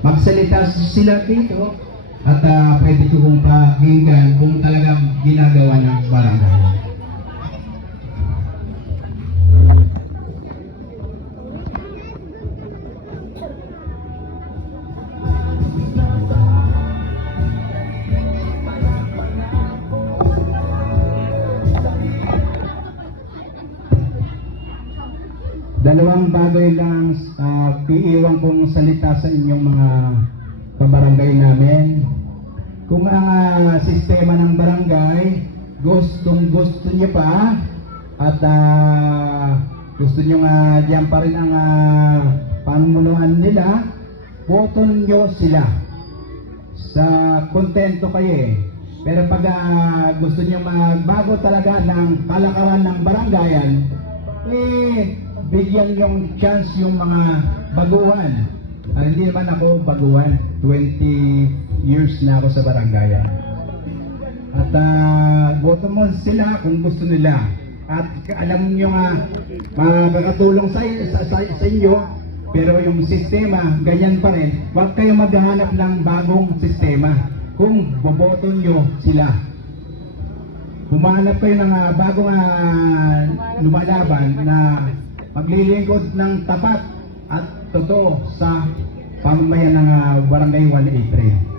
magsalita sila dito at pwede ko kong pakinggan kung talagang ginagawa ng barangay. Dalawang bagay lang iiwan kong salita sa inyong mga kabarangay namin. Kung ang sistema ng barangay gusto niyo pa at gusto niyo nga diyan pa rin ang pamunuan nila, boto niyo sila. Sa kontento kayo Pero pag gusto niyo magbago talaga ng kalakaran ng barangayan, bigyan yung chance yung mga baguhan. Hindi naman ako baguhan. 20 years na ako sa barangayan. At boto mo sila kung gusto nila. At alam nyo nga, makakatulong sa inyo, pero yung sistema, ganyan pa rin. Huwag kayo maghahanap ng bagong sistema kung boboto nyo sila. Humanap kayo ng bagong lumalaban na maglilingkod ng tapat at totoo sa pamamayan ng Barangay 183.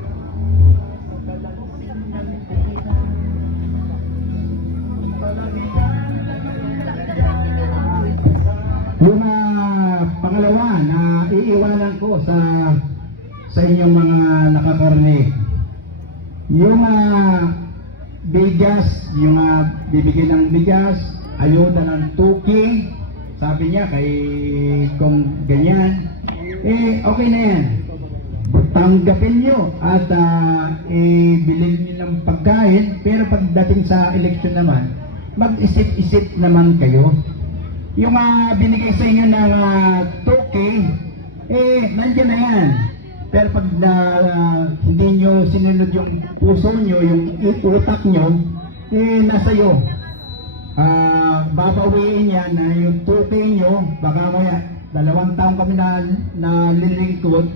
Yung pangalawa na iiwanan ko sa inyong mga nakakarinig, yung bigas, yung bibigyan ng bigas, ayuda ng tuki, sabi niya kay kung ganyan, okay na yan. Tanggapin nyo at bilhin nyo ng pagkain, pero pagdating sa eleksyon naman, mag-isip-isip naman kayo. Yung binigay sa inyo ng tuki, nandiyan na yan. Pero pag hindi nyo sinunod yung puso nyo, yung utak nyo, nasa iyo. Babawiin yan na yung tuki nyo, baka maya 2 taon kami na lilingkod,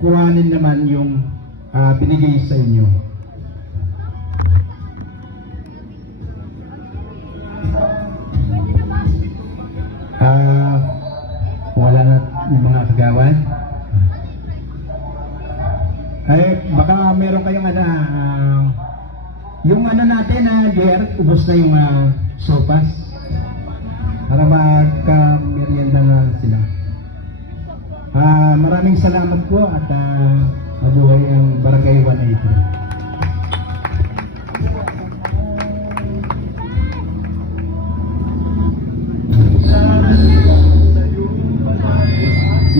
kuhanin naman yung binigay sa inyo. Wala na yung mga kagawan. Baka meron kayong yung natin Jer, ubos na yung sopas para magka-merienda na sila. Maraming salamat po at mabuhay ang Barangay 183.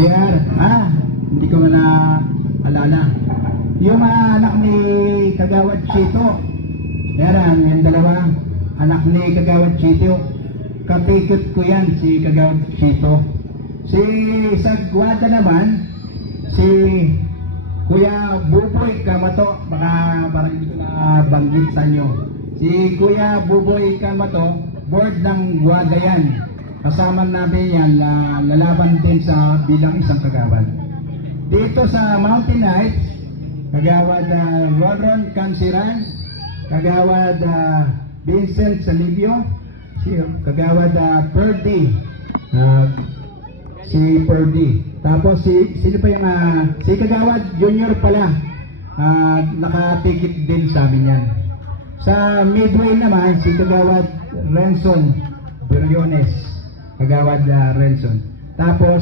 Jer, hindi ko na alala. Yung anak ni Kagawad Chito, yung 2 anak ni Kagawad Chito, katikot ko yan si Kagawad Chito. Si Sagwada naman, si Kuya Buboy Kamato, baka parang hindi ko na banggit sa inyo. Si Kuya Buboy Kamato, board ng Guada yan. Kasama natin yan, lalaban din sa bilang isang kagawad. Dito sa Mountain Heights, Kagawad Rodron Cansiran, Kagawad Vincent Salivio, Kagawad Purdy, si Purdy. Tapos sino pa yung si Kagawad Junior pala, nakatikit din sa amin yan. Sa Midway naman, si Kagawad Renson Briones, Kagawad Renson. Tapos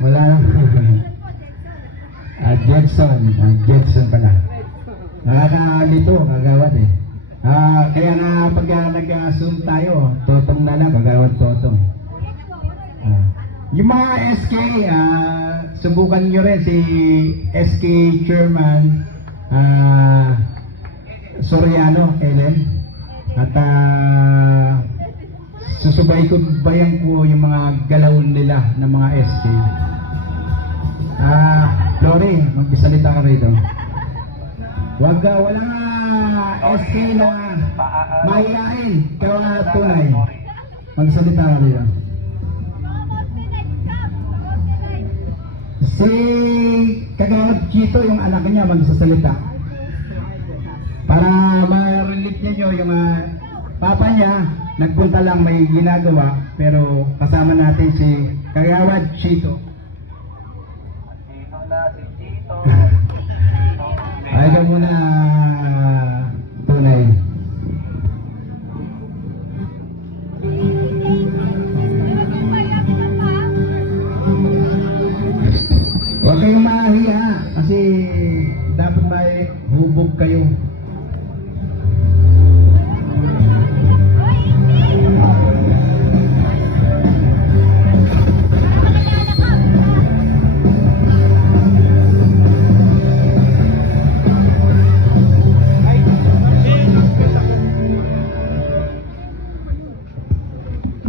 wala lang. Jetson pala. Nakakalito, Kagawad kaya nga pag nag-assume tayo, Totong na lang, Kagawad Totong. Yung mga SK, subukan nyo rin si SK Chairman Soriano, Ellen. At susubaybayan ko yung mga galaw nila ng mga SK. Lori, magbisalita ka rito. Walang SK na mahihain, kaya tunay. Magsalita ka rito. Si Kagawad Chito, yung anak niya, magsasalita. Para ma-relate niyo yung papa niya, nagpunta lang may ginagawa, pero kasama natin si Kagawad Chito. Ay ka muna, tunay. Huwag kayong mahiya kasi dapat may hubog kayo.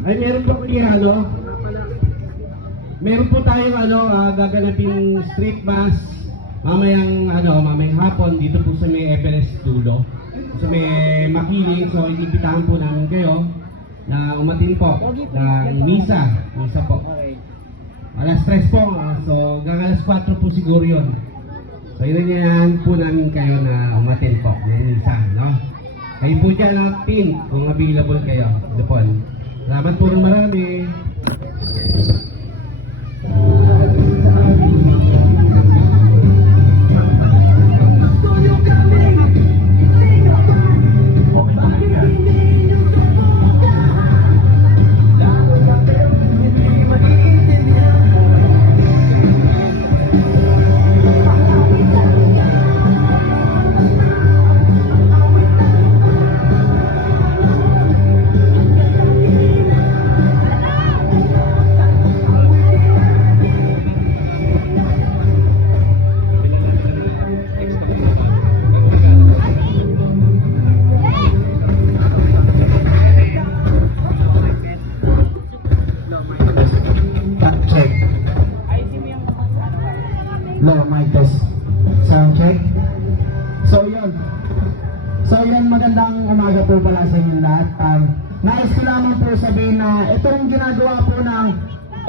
Ay, meron po meron po tayong gaganapin street mass mamayang hapon dito po sa may Everest dulo. Sa may Makiling, so inibitahan po namin kayo na umatin po ng misa po. Alas 3 po, so alas 4 po siguro yun. So yun po namin kayo na umatin po ng misa, no? Kayo po dyan ang pin kung available kayo. Dupon. Salamat po ng marami. Check. Low mic test. Sound check. So yun, magandang umaga po pala sa inyo lahat. Nais ko lamang po sabihin na itong ginagawa po ng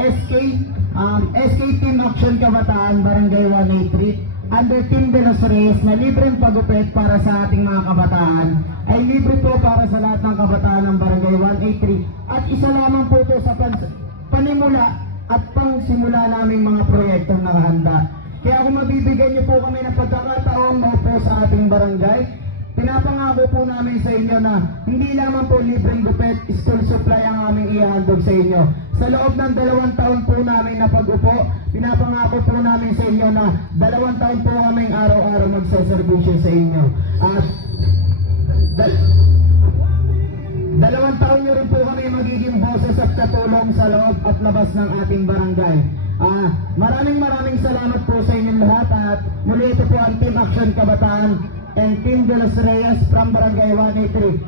SK Team Action Kabataan Barangay 183 under Team de los Reyes na libreng pagupit para sa ating mga kabataan ay libre po para sa lahat ng kabataan ng Barangay 183 at isa lamang po ito sa panimula at pangsimula naming mga proyektong nakahanda. Kaya kung mabibigyan niyo po kami ng pagkakataon po sa ating barangay, pinapangako po namin sa inyo na hindi lamang po libreng gupit, school supply ang aming ihahandog sa inyo. Sa loob ng 2 taon po namin na pag-upo, pinapangako po namin sa inyo na 2 taon po kaming araw-araw magsaservisyo sa inyo. At 2 taon nyo rin po kami magiging boses at katulong sa loob at labas ng ating barangay. Maraming salamat po sa inyong lahat at muli ito po ang Team Action Kabataan and Team de los Reyes from Barangay 183.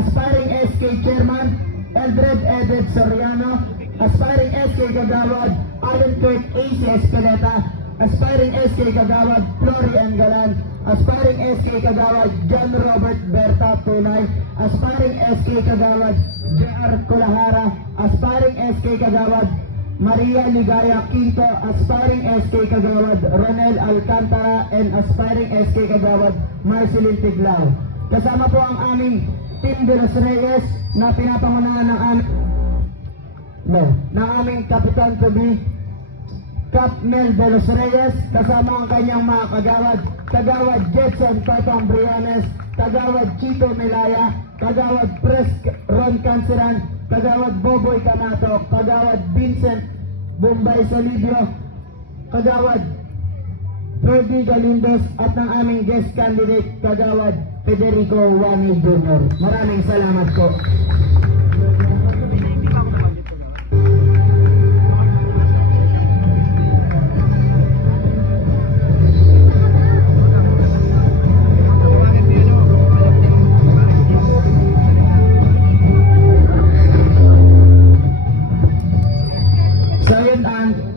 Aspiring SK Chairman Eldred Edred Soriano, Aspiring SK Kagawad Alan Kurt AC Espeleta, Aspiring SK Kagawad Flory Engalan, Aspiring SK Kagawad John Robert Berta Tunay, Aspiring SK Kagawad JR Kulahara, Aspiring SK Kagawad Maria Ligaya Quinto, Aspiring SK Kagawad Ronel Alcantara, and Aspiring SK Kagawad Marcelin Tiglao. Kasama po ang aming Team de los Reyes na pinapangunahan ng aming Kapitan to be Cap Mel de los Reyes, kasama ang kanyang mga kagawad, Kagawad Jetson Tatang Brianes, Kagawad Chito Melaya, Kagawad Pres Ron Canceran, Kagawad Boboy Canato, Kagawad Vincent Bombay Salibio, Kagawad Freddy Galindos, at ng aming guest candidate, Kagawad Federico Wani Jr. Maraming salamat po.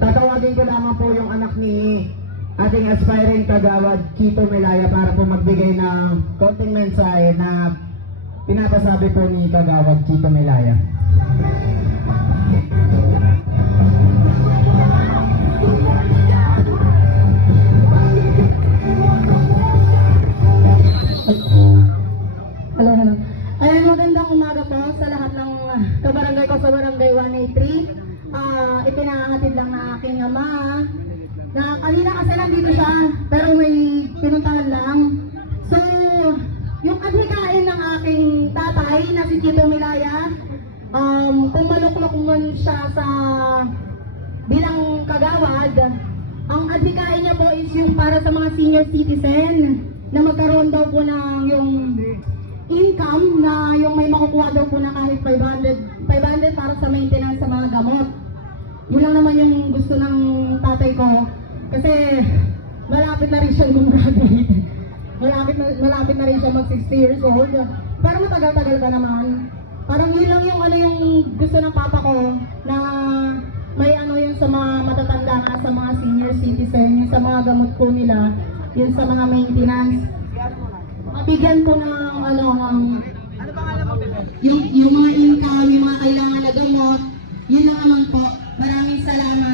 Tatawagin ko lamang po yung anak ni ating aspiring Kagawad Chito Melaya para po magbigay ng konting mensahe na pinapasabi po ni Kagawad Chito Melaya. aking ama. Na kanina kasi nandito siya, pero may pinuntahan lang. So, yung adhikain ng aking tatay na si Tito Milaya, kung maluklok man siya sa bilang kagawad, ang adhikain niya po is yung para sa mga senior citizen na magkaroon daw po ng yung income na yung may makukuha daw po na kahit 500 para sa maintenance sa mga gamot. Yun lang naman yung gusto ng tatay ko kasi malapit na rin siya gumraduate. malapit na rin siya mag 60 years old. Pero matagal-tagal ka naman. Parang yun lang yung ano yung gusto ng papa ko na may ano yun sa mga matatanda nga sa mga senior citizen, yung sa mga gamot po nila, yun sa mga maintenance. Mabigyan po ng ano, yung mga income, yung mga kailangan na gamot, yun lang naman po. Maraming salamat.